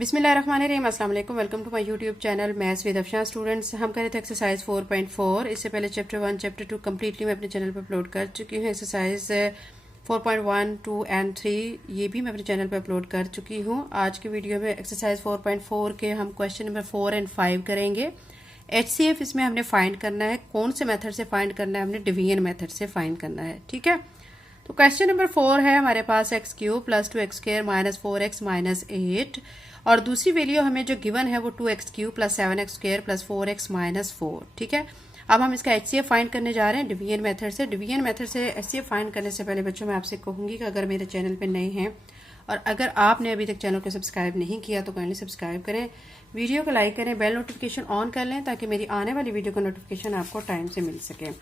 बिस्मिल्लाहिर्रहमानिर्रहीम, अस्सलाम वालेकुम। Welcome to my YouTube channel maths with Afshan. Students, हम कर रहे थे एक्सरसाइज 4.4। इससे पहले चैप्टर 1 चैप्टर 2 कम्प्लीटली मैं अपने चैनल पर अपलोड कर चुकी हूँ। एक्सरसाइज 4.1 2 एंड 3 ये भी मैं अपने चैनल पर अपलोड कर चुकी हूँ। आज की वीडियो में एक्सरसाइज 4.4 के हम क्वेश्चन नंबर 4 एंड 5 करेंगे। HCF इसमें हमने फाइंड करना है। कौन से मेथड से फाइंड करना है? हमने डिवीजन मेथड से फाइंड करना है। ठीक है, तो क्वेश्चन नंबर 4 है हमारे पास x cube plus 2x square minus 4x minus 8, और दूसरी वैल्यू हमें जो गिवन है वो 2x cube plus 7x square plus 4x minus 4। ठीक है, अब हम इसका HCF फाइंड करने जा रहे हैं डिवीजन मेथड से। डिवीजन मेथड से HCF फाइंड करने से पहले बच्चों मैं आपसे कहूंगी कि अगर मेरे चैनल पे नए हैं और अगर आपने अभी तक चैनल को सब्सक्राइब नहीं किया तो काइंडली सब्सक्राइब करें, वीडियो को लाइक करें, बेल नोटिफिकेशन ऑन कर लें ताकि मेरी आने वाली वीडियो का नोटिफिकेशन आपको टाइम से मिल सके।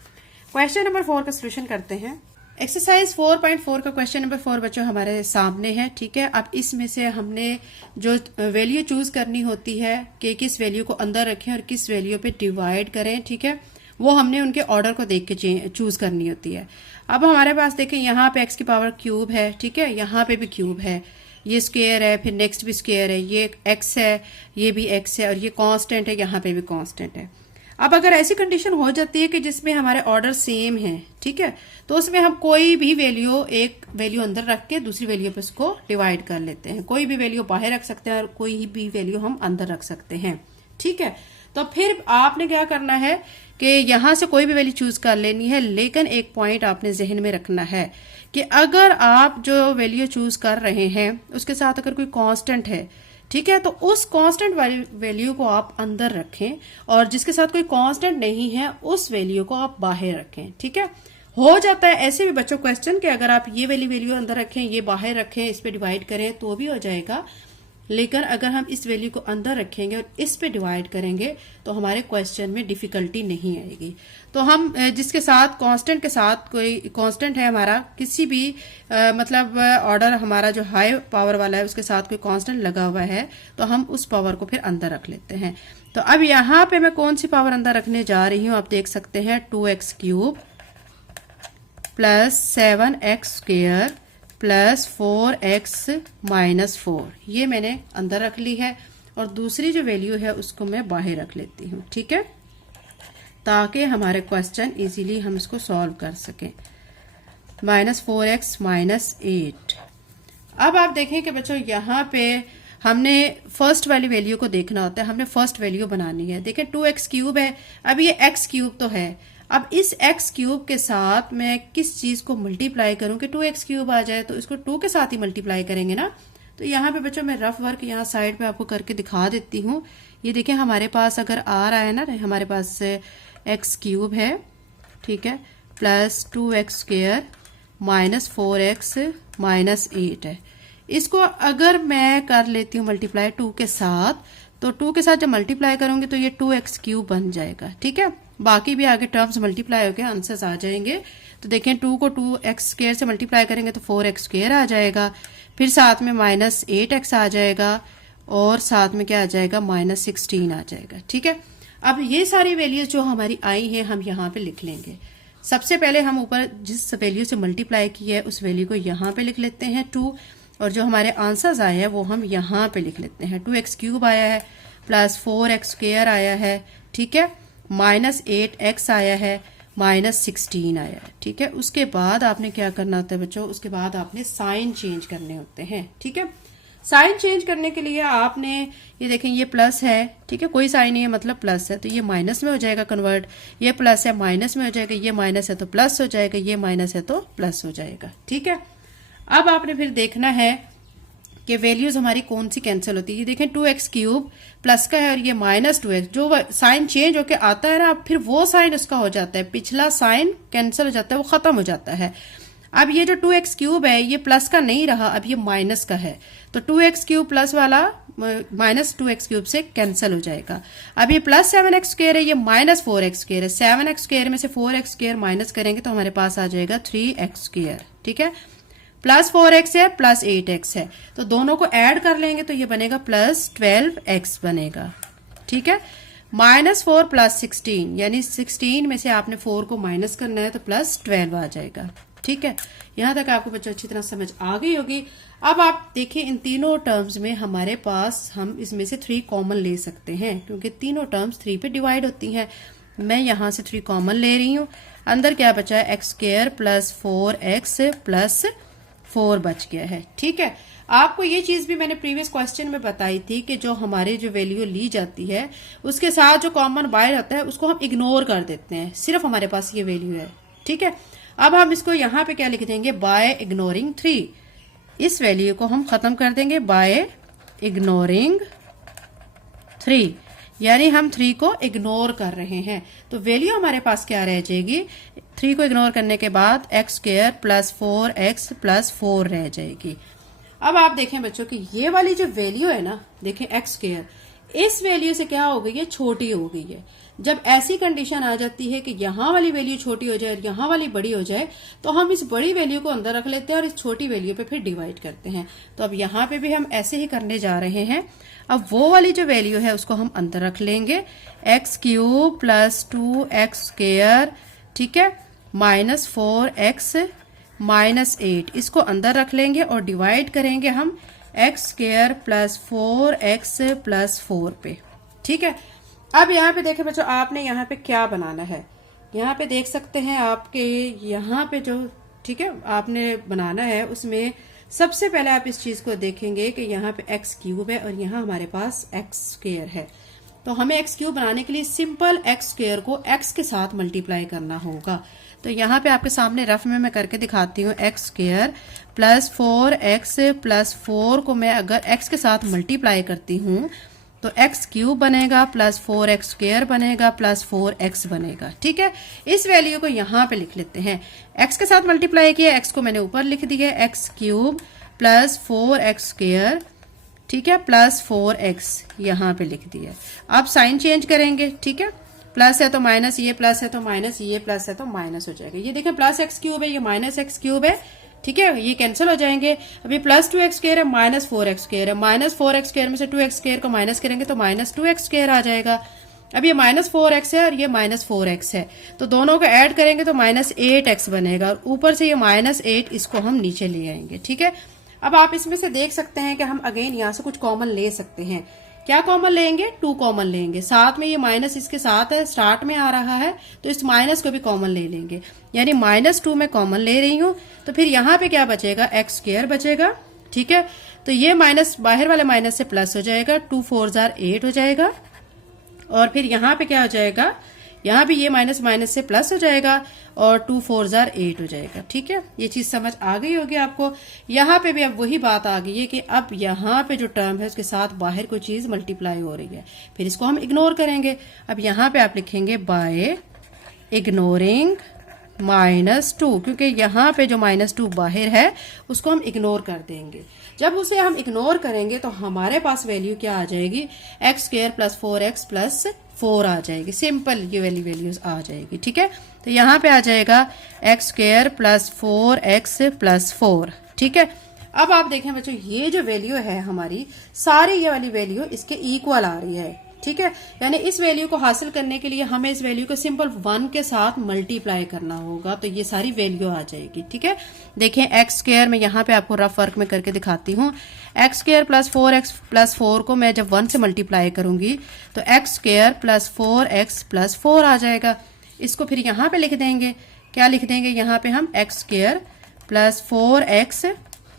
क्वेश्चन नंबर 4 का सोल्यूशन करते हैं। एक्सरसाइज 4.4 का क्वेश्चन नंबर 4 बच्चों हमारे सामने है। ठीक है, अब इसमें से हमने जो वैल्यू चूज करनी होती है कि किस वैल्यू को अंदर रखें और किस वैल्यू पे डिवाइड करें, ठीक है, वो हमने उनके ऑर्डर को देख के चूज करनी होती है। अब हमारे पास देखें यहाँ पे x की पावर क्यूब है, ठीक है, यहाँ पे भी क्यूब है, ये स्क्वायर है, फिर नेक्स्ट भी स्क्वायर है, ये x है, ये भी x है, और ये कांस्टेंट है, यहाँ पे भी कांस्टेंट है। अब अगर ऐसी कंडीशन हो जाती है कि जिसमें हमारे ऑर्डर सेम है, ठीक है, तो उसमें हम कोई भी वैल्यू एक वैल्यू अंदर रख के दूसरी वैल्यू पर उसको डिवाइड कर लेते हैं। कोई भी वैल्यू बाहर रख सकते हैं और कोई भी वैल्यू हम अंदर रख सकते हैं। ठीक है, तो फिर आपने क्या करना है कि यहां से कोई भी वैल्यू चूज कर लेनी है, लेकिन एक पॉइंट आपने जहन में रखना है कि अगर आप जो वैल्यू चूज कर रहे हैं उसके साथ अगर कोई कांस्टेंट है, ठीक है, तो उस कांस्टेंट वैल्यू को आप अंदर रखें और जिसके साथ कोई कांस्टेंट नहीं है उस वैल्यू को आप बाहर रखें। ठीक है, हो जाता है ऐसे भी बच्चों क्वेश्चन कि अगर आप ये वाली वैल्यू अंदर रखें, ये बाहर रखें, इस पे डिवाइड करें तो भी हो जाएगा, लेकिन अगर हम इस वैल्यू को अंदर रखेंगे और इस पे डिवाइड करेंगे तो हमारे क्वेश्चन में डिफिकल्टी नहीं आएगी। तो हम जिसके साथ कांस्टेंट के साथ कोई कांस्टेंट है हमारा, किसी भी मतलब ऑर्डर हमारा जो हाई पावर वाला है उसके साथ कोई कांस्टेंट लगा हुआ है तो हम उस पावर को फिर अंदर रख लेते हैं। तो अब यहाँ पे मैं कौन सी पावर अंदर रखने जा रही हूँ, आप देख सकते हैं 2x cube plus 7x square plus 4x minus 4, ये मैंने अंदर रख ली है और दूसरी जो वैल्यू है उसको मैं बाहर रख लेती हूँ। ठीक है, ताकि हमारे क्वेश्चन इजीली हम इसको सॉल्व कर सकें। Minus 4x minus 8। अब आप देखें कि बच्चों यहाँ पे हमने फर्स्ट वाली वैल्यू को देखना होता है, हमने फर्स्ट वैल्यू बनानी है। देखें 2x क्यूब है, अब ये x क्यूब तो है, अब इस x क्यूब के साथ मैं किस चीज को मल्टीप्लाई करूं कि 2x क्यूब आ जाए, तो इसको 2 के साथ ही मल्टीप्लाई करेंगे ना। तो यहाँ पे बच्चों मैं रफ वर्क यहाँ साइड पे आपको करके दिखा देती हूँ। ये देखें हमारे पास अगर आ रहा है ना, हमारे पास x क्यूब है, ठीक है, plus 2x square minus 4x minus 8 है। इसको अगर मैं कर लेती हूँ मल्टीप्लाई 2 के साथ, तो 2 के साथ जब मल्टीप्लाई करूंगी तो ये 2x क्यूब बन जाएगा। ठीक है, बाकी भी आगे टर्म्स मल्टीप्लाई होकर आंसर्स आ जाएंगे। तो देखें 2 को 2x स्क्वायर से मल्टीप्लाई करेंगे तो 4x स्क्वायर आ जाएगा, फिर साथ में माइनस 8x आ जाएगा और साथ में क्या आ जाएगा, माइनस 16 आ जाएगा। ठीक है, अब ये सारी वैल्यूज जो हमारी आई हैं हम यहाँ पे लिख लेंगे। सबसे पहले हम ऊपर जिस वैल्यू से मल्टीप्लाई की है उस वैल्यू को यहाँ पे लिख लेते हैं 2, और जो हमारे आंसर्स आए हैं वो हम यहाँ पे लिख लेते हैं। 2x क्यूब आया है प्लस 4x स्क्वायर आया है, ठीक है, माइनस 8x आया है, माइनस 16 आया है। ठीक है, उसके बाद आपने क्या करना होता है बच्चों, उसके बाद आपने साइन चेंज करने होते हैं। ठीक है, साइन चेंज करने के लिए आपने ये देखें ये प्लस है, ठीक है, कोई साइन नहीं है मतलब प्लस है, तो ये माइनस में हो जाएगा कन्वर्ट, ये प्लस है माइनस में हो जाएगा, ये माइनस है तो प्लस हो जाएगा, ये माइनस है तो प्लस हो जाएगा। ठीक है, अब आपने फिर देखना है कि वैल्यूज हमारी कौन सी कैंसिल होती है। ये देखें 2x क्यूब प्लस का है और ये माइनस 2x, जो साइन चेंज होके आता है ना, अब फिर वो साइन उसका हो जाता है, पिछला साइन कैंसिल हो जाता है, वो खत्म हो जाता है। अब ये जो 2x क्यूब है ये प्लस का नहीं रहा, अब ये माइनस का है, तो 2x क्यूब प्लस वाला माइनस 2x क्यूब से कैंसिल हो जाएगा। अब ये प्लस 7x स्क्वायर है, ये माइनस 4x स्क्वायर है, 7x स्क्वायर में से 4x स्क्वायर माइनस करेंगे तो हमारे पास आ जाएगा 3x स्क्वायर। ठीक है, प्लस 4x है प्लस 8x है, तो दोनों को ऐड कर लेंगे तो ये बनेगा प्लस 12x बनेगा। ठीक है, माइनस 4 प्लस 16, यानी 16 में से आपने 4 को माइनस करना है तो प्लस 12 आ जाएगा। ठीक है, यहाँ तक आपको बच्चों अच्छी तरह समझ आ गई होगी। अब आप देखिए इन तीनों टर्म्स में हमारे पास हम इसमें से 3 कॉमन ले सकते हैं क्योंकि तीनों टर्म्स 3 पे डिवाइड होती हैं। मैं यहाँ से 3 कॉमन ले रही हूँ। अंदर क्या बचा है, x square plus 4x plus 4 बच गया है। ठीक है, आपको ये चीज भी मैंने प्रीवियस क्वेश्चन में बताई थी कि जो हमारी जो वैल्यू ली जाती है उसके साथ जो कॉमन बाय होता है उसको हम इग्नोर कर देते हैं, सिर्फ हमारे पास ये वैल्यू है। ठीक है, अब हम इसको यहाँ पे क्या लिख देंगे, बाय इग्नोरिंग 3। इस वैल्यू को हम खत्म कर देंगे बाय इग्नोरिंग 3, यानी हम 3 को इग्नोर कर रहे हैं। तो वैल्यू हमारे पास क्या रह जाएगी, 3 को इग्नोर करने के बाद x square plus 4x plus 4 रह जाएगी। अब आप देखें बच्चों कि ये वाली जो वैल्यू है ना, देखें एक्स स्क्वायर, इस वैल्यू से क्या हो गई है, छोटी हो गई है। जब ऐसी कंडीशन आ जाती है कि यहाँ वाली वैल्यू छोटी हो जाए और यहाँ वाली बड़ी हो जाए तो हम इस बड़ी वैल्यू को अंदर रख लेते हैं और इस छोटी वैल्यू पे फिर डिवाइड करते हैं। तो अब यहाँ पे भी हम ऐसे ही करने जा रहे हैं। अब वो वाली जो वैल्यू है उसको हम अंदर रख लेंगे, x cube plus 2x square, ठीक है, माइनस 4x माइनस 8, इसको अंदर रख लेंगे और डिवाइड करेंगे हम x square plus 4x plus 4 पे। ठीक है, अब यहाँ पे देखें बच्चों, आपने यहाँ पे क्या बनाना है, यहाँ पे देख सकते हैं आपके यहाँ पे जो, ठीक है, आपने बनाना है उसमें सबसे पहले आप इस चीज को देखेंगे कि यहाँ पे एक्स क्यूब है और यहाँ हमारे पास एक्स स्क्वायर है। तो हमें एक्स क्यूब बनाने के लिए सिंपल एक्स स्क्वायर को एक्स के साथ मल्टीप्लाई करना होगा। तो यहाँ पे आपके सामने रफ में मैं करके दिखाती हूँ, x square plus 4x plus 4 को मैं अगर एक्स के साथ मल्टीप्लाई करती हूँ तो एक्स क्यूब बनेगा प्लस 4x स्क्वायर बनेगा प्लस 4x बनेगा। ठीक है, इस वैल्यू को यहाँ पे लिख लेते हैं, x के साथ मल्टीप्लाई किया, x को मैंने ऊपर लिख दिया, x cube plus 4x square, ठीक है, प्लस 4x यहाँ पे लिख दिया। अब साइन चेंज करेंगे, ठीक है, प्लस है तो माइनस, ये प्लस है तो माइनस, ये प्लस है तो माइनस हो जाएगा। ये देखें प्लस एक्स क्यूब है, ये माइनस एक्स क्यूब है, ठीक है, ये कैंसिल हो जाएंगे। अभी प्लस 2x स्क्वायर है, माइनस 4x स्क्वायर है, माइनस 4x स्क्वायर में से 2x स्क्वायर को माइनस करेंगे तो माइनस 2x स्क्वायर आ जाएगा। अब ये माइनस 4x है और ये माइनस 4x है, तो दोनों को ऐड करेंगे तो माइनस 8x बनेगा और ऊपर से ये माइनस 8, इसको हम नीचे ले आएंगे। ठीक है, अब आप इसमें से देख सकते हैं कि हम अगेन यहाँ से कुछ कॉमन ले सकते हैं। क्या कॉमन लेंगे, 2 कॉमन लेंगे, साथ में ये माइनस इसके साथ है, स्टार्ट में आ रहा है तो इस माइनस को भी कॉमन ले लेंगे, यानी -2 में कॉमन ले रही हूँ। तो फिर यहाँ पे क्या बचेगा, एक्स स्क्वायर बचेगा। ठीक है, तो ये माइनस बाहर वाले माइनस से प्लस हो जाएगा, 2 4 8 हो जाएगा और फिर यहाँ पे क्या हो जाएगा, यहाँ भी ये माइनस माइनस से प्लस हो जाएगा और 2 4 8 हो जाएगा। ठीक है, ये चीज समझ आ गई होगी आपको। यहाँ पे भी अब वही बात आ गई है कि अब यहाँ पे जो टर्म है उसके साथ बाहर कोई चीज मल्टीप्लाई हो रही है, फिर इसको हम इग्नोर करेंगे। अब यहाँ पे आप लिखेंगे बाय इग्नोरिंग -2, क्योंकि यहाँ पे जो -2 बाहर है उसको हम इग्नोर कर देंगे। जब उसे हम इग्नोर करेंगे तो हमारे पास वैल्यू क्या आ जाएगी, x square plus 4x plus 4 आ जाएगी, सिंपल ये वाली वैल्यूज आ जाएगी। ठीक है, तो यहाँ पे आ जाएगा x square plus 4x plus 4। ठीक है, अब आप देखें बच्चों, ये जो वैल्यू है हमारी सारी ये वाली वैल्यू इसके इक्वल आ रही है। ठीक है, यानी इस वैल्यू को हासिल करने के लिए हमें इस वैल्यू को सिंपल 1 के साथ मल्टीप्लाई करना होगा, तो ये सारी वैल्यू आ जाएगी। ठीक है, देखें एक्स स्क्वायर में यहाँ पे आपको रफ वर्क में करके दिखाती हूँ, x square plus 4x plus 4 को मैं जब 1 से मल्टीप्लाई करूंगी तो x square plus 4x plus 4 आ जाएगा। इसको फिर यहाँ पे लिख देंगे, क्या लिख देंगे, यहाँ पे हम x square plus 4x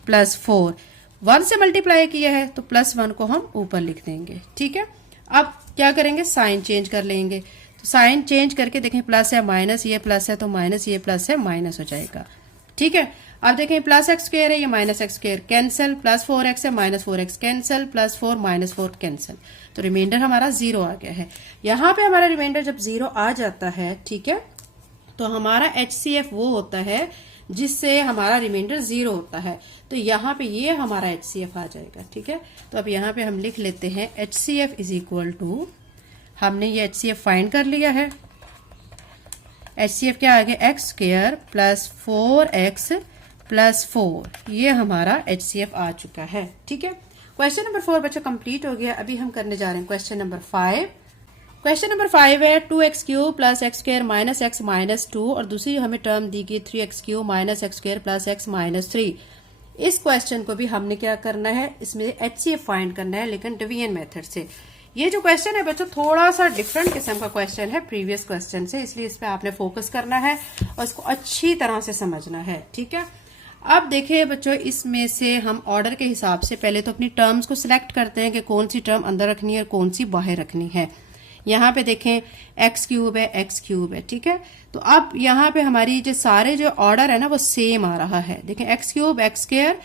plus 4, 1 से मल्टीप्लाई किया है तो प्लस 1 को हम ऊपर लिख देंगे। ठीक है, अब क्या करेंगे, साइन चेंज कर लेंगे, तो साइन चेंज करके देखें प्लस है माइनस, ये प्लस है तो माइनस, ये प्लस है माइनस हो जाएगा। ठीक है, अब देखें प्लस एक्स स्क्वायर है, ये minus x square cancel, plus 4x है, minus 4x cancel, plus 4 minus 4 cancel, तो रिमाइंडर हमारा 0 आ गया है। यहाँ पे हमारा रिमाइंडर जब 0 आ जाता है, ठीक है, तो हमारा HCF वो होता है जिससे हमारा रिमाइंडर 0 होता है, तो यहाँ पे ये हमारा HCF आ जाएगा। ठीक है, तो अब यहाँ पे हम लिख लेते हैं HCF इज इक्वल टू, हमने ये HCF फाइंड कर लिया है, HCF क्या आ गया, x square plus 4x plus 4, ये हमारा HCF आ चुका है। ठीक है, क्वेश्चन नंबर 4 बच्चों कंप्लीट हो गया। अभी हम करने जा रहे हैं क्वेश्चन नंबर 5। क्वेश्चन नंबर 5 है 2x cube plus x square minus x minus 2 और दूसरी हमें टर्म दी गई 3x cube minus x square plus x minus 3। इस क्वेश्चन को भी हमने क्या करना है, इसमें HCF फाइंड करना है, लेकिन डिवीजन मेथड से। ये जो क्वेश्चन है बच्चों थोड़ा सा डिफरेंट किस्म का क्वेश्चन है प्रीवियस क्वेश्चन से, इसलिए इस पे आपने फोकस करना है और इसको अच्छी तरह से समझना है। ठीक है, अब देखिए बच्चों, इसमें से हम ऑर्डर के हिसाब से पहले तो अपनी टर्म्स को सिलेक्ट करते हैं कि कौन सी टर्म अंदर रखनी है और कौन सी बाहर रखनी है। यहाँ पे देखें एक्स क्यूब है, एक्स क्यूब है। ठीक है, तो अब यहाँ पे हमारी जो सारे जो ऑर्डर है ना वो सेम आ रहा है। देखें x cube x square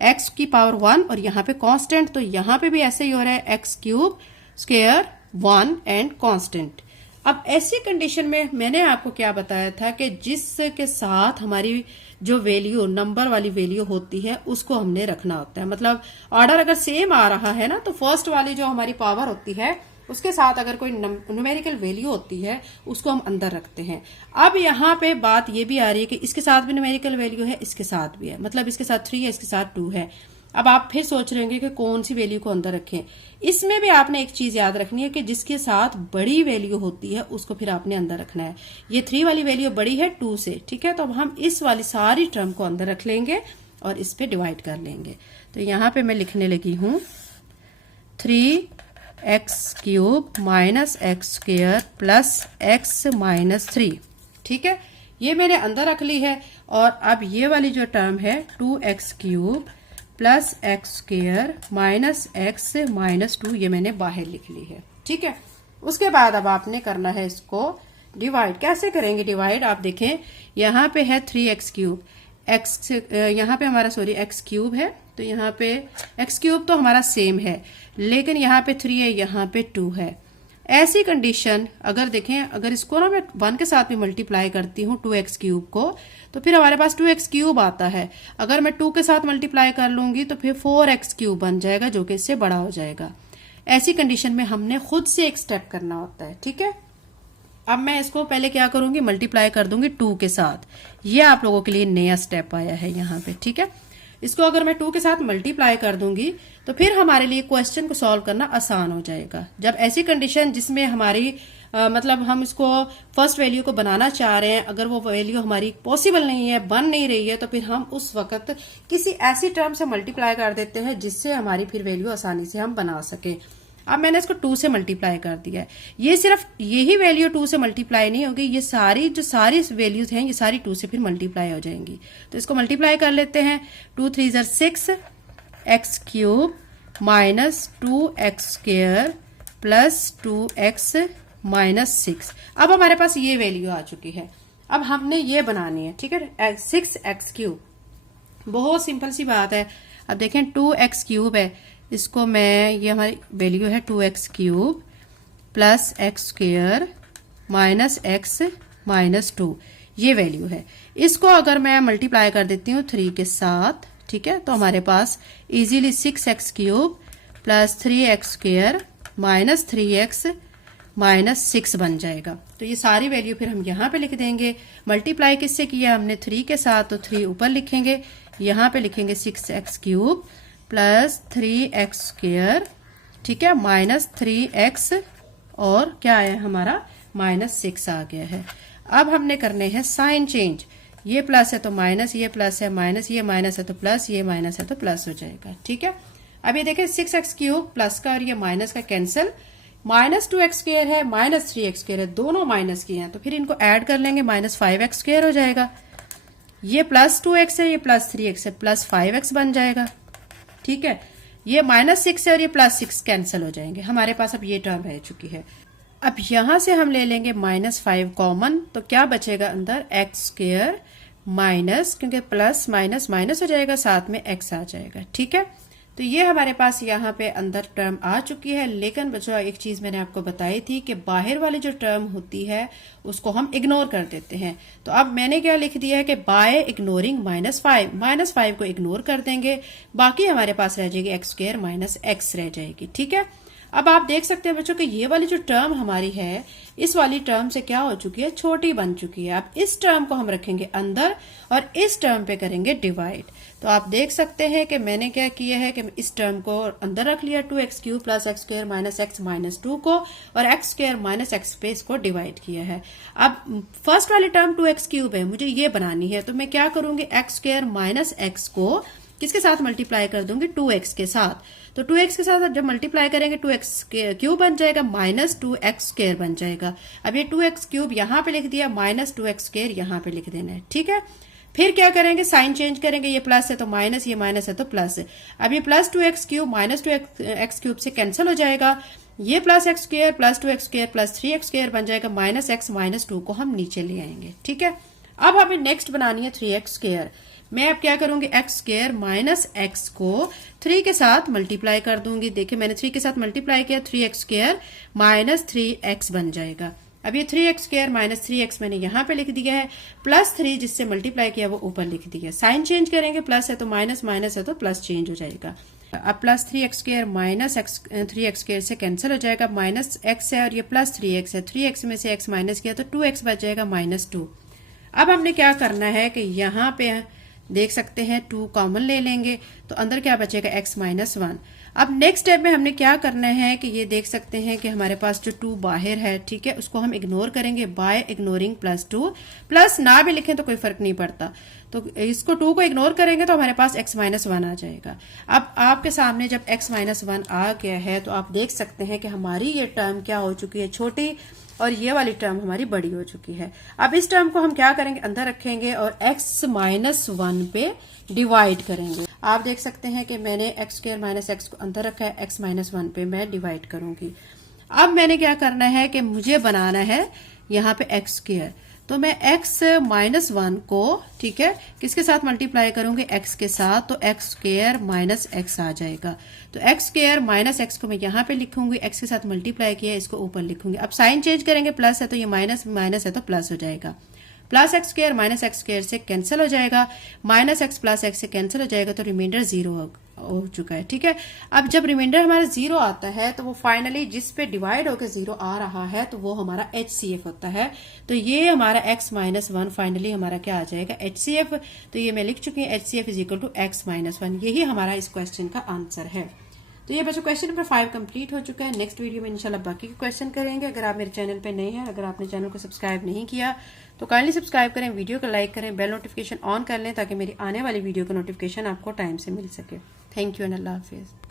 x की पावर 1 और यहाँ पे कांस्टेंट, तो यहाँ पे भी ऐसे ही हो रहा है x cube square 1 and constant. अब ऐसी कंडीशन में मैंने आपको क्या बताया था कि जिसके साथ हमारी जो वैल्यू नंबर वाली वैल्यू होती है उसको हमने रखना होता है। मतलब ऑर्डर अगर सेम आ रहा है ना तो फर्स्ट वाली जो हमारी पावर होती है उसके साथ अगर कोई न्यूमेरिकल वैल्यू होती है उसको हम अंदर रखते हैं। अब यहाँ पे बात ये भी आ रही है कि इसके साथ भी न्यूमेरिकल वैल्यू है, इसके साथ भी है, मतलब इसके साथ 3 है, इसके साथ 2 है। अब आप फिर सोच रहे होंगे कि कौन सी वैल्यू को अंदर रखें। इसमें भी आपने एक चीज याद रखनी है कि जिसके साथ बड़ी वैल्यू होती है उसको फिर आपने अंदर रखना है। ये 3 वाली वैल्यू बड़ी है 2 से। ठीक है, तो अब हम इस वाली सारी टर्म को अंदर रख लेंगे और इस पे डिवाइड कर लेंगे। तो यहाँ पे मैं लिखने लगी हूं 3x cube minus x square plus x minus 3। ठीक है, ये मैंने अंदर रख ली है। और अब ये वाली जो टर्म है 2x cube plus x square minus x minus 2 ये मैंने बाहर लिख ली है। ठीक है, उसके बाद अब आपने करना है इसको डिवाइड। कैसे करेंगे डिवाइड, आप देखें यहाँ पे है 3x क्यूब, एक्स यहाँ पे हमारा सॉरी एक्स क्यूब है, तो यहाँ पे एक्स क्यूब तो हमारा सेम है, लेकिन यहाँ पे 3 है, यहाँ पे 2 है। ऐसी कंडीशन अगर देखें, अगर इसको ना मैं 1 के साथ भी मल्टीप्लाई करती हूँ 2x क्यूब को, तो फिर हमारे पास 2x क्यूब आता है। अगर मैं 2 के साथ मल्टीप्लाई कर लूंगी तो फिर 4x क्यूब बन जाएगा, जो कि इससे बड़ा हो जाएगा। ऐसी कंडीशन में हमने खुद से एक स्टेप करना होता है। ठीक है, अब मैं इसको पहले क्या करूंगी, मल्टीप्लाई कर दूंगी 2 के साथ। ये आप लोगों के लिए नया स्टेप आया है यहाँ पे। ठीक है, इसको अगर मैं 2 के साथ मल्टीप्लाई कर दूंगी तो फिर हमारे लिए क्वेश्चन को सॉल्व करना आसान हो जाएगा। जब ऐसी कंडीशन जिसमें हमारी मतलब हम इसको फर्स्ट वैल्यू को बनाना चाह रहे हैं, अगर वो वैल्यू हमारी पॉसिबल नहीं है, बन नहीं रही है, तो फिर हम उस वक्त किसी ऐसी टर्म से मल्टीप्लाई कर देते हैं जिससे हमारी फिर वैल्यू आसानी से हम बना सकें। अब मैंने इसको 2 से मल्टीप्लाई कर दिया है। ये सिर्फ यही वैल्यू 2 से मल्टीप्लाई नहीं होगी, ये सारी जो सारी वैल्यूज हैं ये सारी 2 से फिर मल्टीप्लाई हो जाएंगी। तो इसको मल्टीप्लाई कर लेते हैं। 2 3 ज़र 6 x cube minus 2x square plus 2x minus 6। अब हमारे पास ये वैल्यू आ चुकी है। अब हमने ये बनानी है। ठीक है, 6x क्यूब, बहुत सिंपल सी बात है। अब देखें 2x क्यूब है, इसको मैं, ये हमारी वैल्यू है 2x cube plus x square minus x minus 2, ये वैल्यू है। इसको अगर मैं मल्टीप्लाई कर देती हूँ 3 के साथ, ठीक है, तो हमारे पास easily 6x cube plus 3x square minus 3x minus 6 बन जाएगा। तो ये सारी वैल्यू फिर हम यहाँ पे लिख देंगे। मल्टीप्लाई किससे किया हमने, 3 के साथ, तो 3 ऊपर लिखेंगे, यहाँ पे लिखेंगे 6x cube plus 3x square, ठीक है, माइनस 3x और क्या आया हमारा माइनस 6 आ गया है। अब हमने करने हैं साइन चेंज। ये प्लस है तो माइनस, ये प्लस है माइनस, ये माइनस है तो प्लस, ये माइनस है तो प्लस हो जाएगा। ठीक है, अब ये देखें 6x क्यूब प्लस का और ये माइनस का कैंसिल, माइनस 2x स्क्र है माइनस 3x स्क्र है, दोनों माइनस की हैं, तो फिर इनको ऐड कर लेंगे, माइनस 5x स्क्र हो जाएगा। ये प्लस 2x है, ये प्लस 3x है, प्लस 5x बन जाएगा। ठीक है, ये माइनस 6 है और ये प्लस 6 कैंसिल हो जाएंगे। हमारे पास अब ये टर्म रह चुकी है। अब यहां से हम ले लेंगे माइनस 5 कॉमन, तो क्या बचेगा अंदर, एक्स स्क्र माइनस, क्योंकि प्लस माइनस माइनस हो जाएगा, साथ में एक्स आ जाएगा। ठीक है, तो ये हमारे पास यहाँ पे अंदर टर्म आ चुकी है। लेकिन बच्चों एक चीज मैंने आपको बताई थी कि बाहर वाली जो टर्म होती है उसको हम इग्नोर कर देते हैं। तो अब मैंने क्या लिख दिया है कि बाय इग्नोरिंग माइनस 5 को इग्नोर कर देंगे, बाकी हमारे पास रह जाएगी एक्स स्क्र माइनस एक्स रह जाएगी। ठीक है, अब आप देख सकते हैं बच्चों कि ये वाली जो टर्म हमारी है, इस वाली टर्म से क्या हो चुकी है, छोटी बन चुकी है। अब इस टर्म को हम रखेंगे अंदर और इस टर्म पे करेंगे डिवाइड। तो आप देख सकते हैं कि मैंने क्या किया है कि इस टर्म को अंदर रख लिया 2x³ plus x square minus x minus 2 को, और x स्क्वायर माइनस x पे इसको डिवाइड किया है। अब फर्स्ट वाली टर्म 2x³ है, मुझे ये बनानी है, तो मैं क्या करूंगी, x स्क्वायर माइनस x को किसके साथ मल्टीप्लाई कर दूंगी, 2x के साथ। तो 2x के साथ जब मल्टीप्लाई करेंगे 2x³ बन जाएगा माइनस 2x स्क्वायर बन जाएगा। अब ये 2x³ यहाँ पे लिख दिया, माइनस 2x स्क्वायर यहाँ पे लिख देना है, ठीक है। फिर क्या करेंगे, साइन चेंज करेंगे, ये प्लस है तो माइनस, ये माइनस है तो प्लस है। अब ये प्लस 2x³ माइनस 2x³ से कैंसिल हो जाएगा, ये plus x square plus 2x square plus 3x square बन जाएगा, माइनस x माइनस 2 को हम नीचे ले आएंगे, ठीक है। अब हमें नेक्स्ट बनानी है 3x स्क्वायर। मैं अब क्या करूंगी, x स्क्वायर माइनस x को 3 के साथ मल्टीप्लाई कर दूंगी। देखिए मैंने 3 के साथ मल्टीप्लाई किया, 3x स्क्वायर माइनस 3x बन जाएगा। अब ये 3x स्क्वायर माइनस 3x मैंने यहाँ पे लिख दिया है, प्लस 3 जिससे मल्टीप्लाई किया वो ऊपर लिख दिया। साइन चेंज करेंगे, प्लस है तो माइनस, माइनस है तो प्लस चेंज हो जाएगा। अब plus 3x square minus 3x square से कैंसिल हो जाएगा, माइनस x है और ये प्लस 3x है, 3x में से x माइनस किया तो 2x बच जाएगा माइनस 2। अब हमने क्या करना है कि यहाँ पे देख सकते हैं 2 कॉमन ले लेंगे, तो अंदर क्या बचेगा, x माइनस 1। अब नेक्स्ट स्टेप में हमने क्या करना है कि ये देख सकते हैं कि हमारे पास जो 2 बाहर है, ठीक है, उसको हम इग्नोर करेंगे बाय इग्नोरिंग प्लस 2। प्लस ना भी लिखें तो कोई फर्क नहीं पड़ता, तो इसको 2 को इग्नोर करेंगे तो हमारे पास x माइनस 1 आ जाएगा। अब आपके सामने जब x माइनस 1 आ गया है तो आप देख सकते हैं कि हमारी ये टर्म क्या हो चुकी है, छोटी, और ये वाली टर्म हमारी बड़ी हो चुकी है। अब इस टर्म को हम क्या करेंगे, अंदर रखेंगे और x माइनस 1 पे डिवाइड करेंगे। आप देख सकते हैं कि मैंने x स्क्वायर माइनस x को अंदर रखा है, x माइनस 1 पे मैं डिवाइड करूंगी। अब मैंने क्या करना है कि मुझे बनाना है यहाँ पे x स्क्वायर, तो मैं x माइनस 1 को, ठीक है, किसके साथ मल्टीप्लाई करूंगी, x के साथ, तो x स्क्वायर माइनस x आ जाएगा। तो x स्क्वायर माइनस x को मैं यहाँ पे लिखूंगी, x के साथ मल्टीप्लाई किया, इसको ऊपर लिखूंगी। अब साइन चेंज करेंगे, प्लस है तो ये माइनस, माइनस है तो प्लस हो जाएगा। Plus x square minus x square से कैंसिल हो जाएगा, माइनस x प्लस x से कैंसिल हो जाएगा, तो रिमाइंडर 0 हो चुका है, ठीक है। अब जब रिमाइंडर हमारा 0 आता है तो वो फाइनली जिस पे डिवाइड होकर 0 आ रहा है तो वो हमारा HCF होता है। तो ये हमारा x माइनस 1 फाइनली हमारा क्या आ जाएगा, HCF। तो ये मैं लिख चुकी हूँ, HCF is equal to x minus 1। यही हमारा इस क्वेश्चन का आंसर है। तो ये बच्चों क्वेश्चन नंबर 5 कंप्लीट हो चुका है। नेक्स्ट वीडियो में इंशाल्लाह बाकी के क्वेश्चन करेंगे। अगर आप मेरे चैनल पे नए हैं, अगर आपने चैनल को सब्सक्राइब नहीं किया तो काइंडली सब्सक्राइब करें, वीडियो को लाइक करें, बेल नोटिफिकेशन ऑन कर लें ताकि मेरी आने वाली वीडियो का नोटिफिकेशन आपको टाइम से मिल सके। थैंक यू एंड अल्लाह हाफिज़।